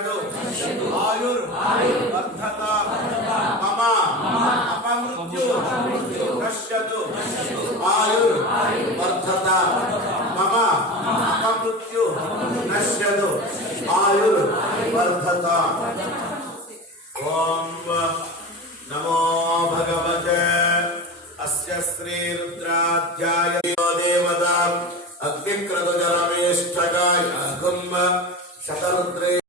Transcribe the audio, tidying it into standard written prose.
नश्यतु आयुर्वर्धता मम अपमृत्यु नश्यतु आयुर्वर्धता मम अपमृत्यु नश्यतु आयुर्वर्धता। ओम नमो भगवते अस्य श्री रुद्राध्याय देवता अग्निक्रतुजरमेष्ठकाय कुंभ शतरुद्रे